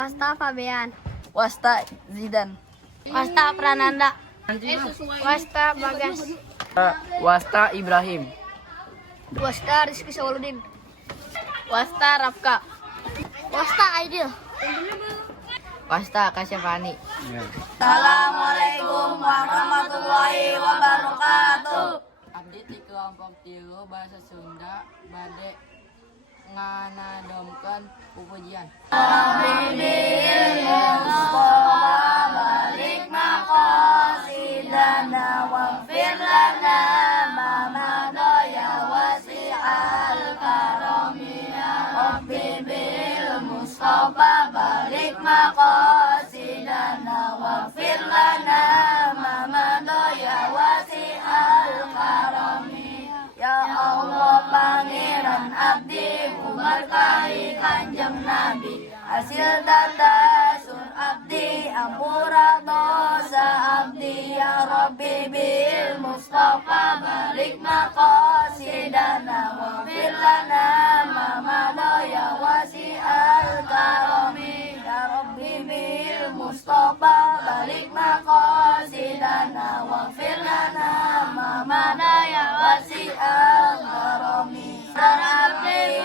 Wasta Fabian. Wasta Zidan. Wasta Prananda. Wasta Bagas. Wasta Ibrahim. Wasta Rizky Sawaludin. Wasta Rafka. Wasta Aidil. Wasta Kasyafani. Assalamualaikum warahmatullahi wabarakatuh. Abdi di kelompok 3 bahasa Sunda bade nganadomkeun pupujian. Balik maqasidana waghfir lana ma madaya wasi'al karami ya Rabbi bil Mustafa balik maqasidana waghfir lana ma madaya wasi'al karami ya Allah pangeran abdi berkahi kanjeng Nabi hasil tata sur abdi ampura dosa abdi ya Rabbi bil Mustafa balik maqasidana waghfir lana ma madaya wasi'al karami ya Rabbi bil Mustafa balik maqasidana waghfir lana ma madaya wasi'al karami abdi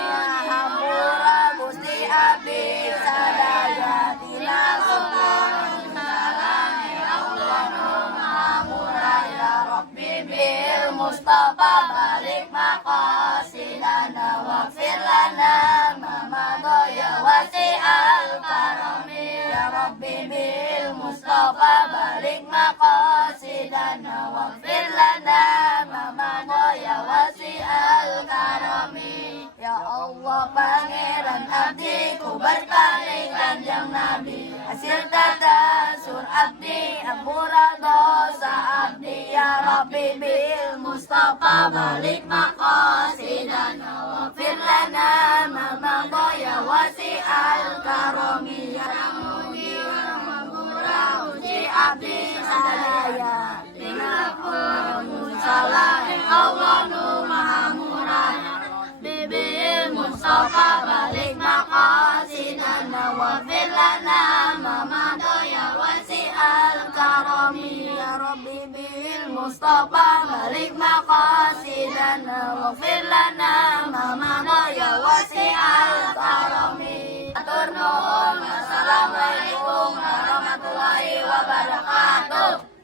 ampura Gusti abdi sadaya tina sukun salam Allah nu mahamura ya Rabbi bil Mustafa balik maqasidana waghfir lana ma madaya wasi'al karami ya Rabbi bil Mustafa balik maqasidana waghfir lana ma madaya wasi'al karami ya Allah pangeran abdi ku bertani kanjeng Nabi hasil tata sur abdi ampura dosa abdi ya Rabbi bil Mustafa balik maqasidana waghfir lana ma madaya wasi'al karami ya muji ampura uji abdi sadaya tinapun salah Allah nu mahamura Bibil Mustafa balik maqasidana waghfir lana ma madaya wasi'al karami ya Rabbi bil Mustafa balik maqasidana waghfir lana ma madaya wasi'al karami atur nuhun. Assalamualaikum warahmatullahi wabarakatuh.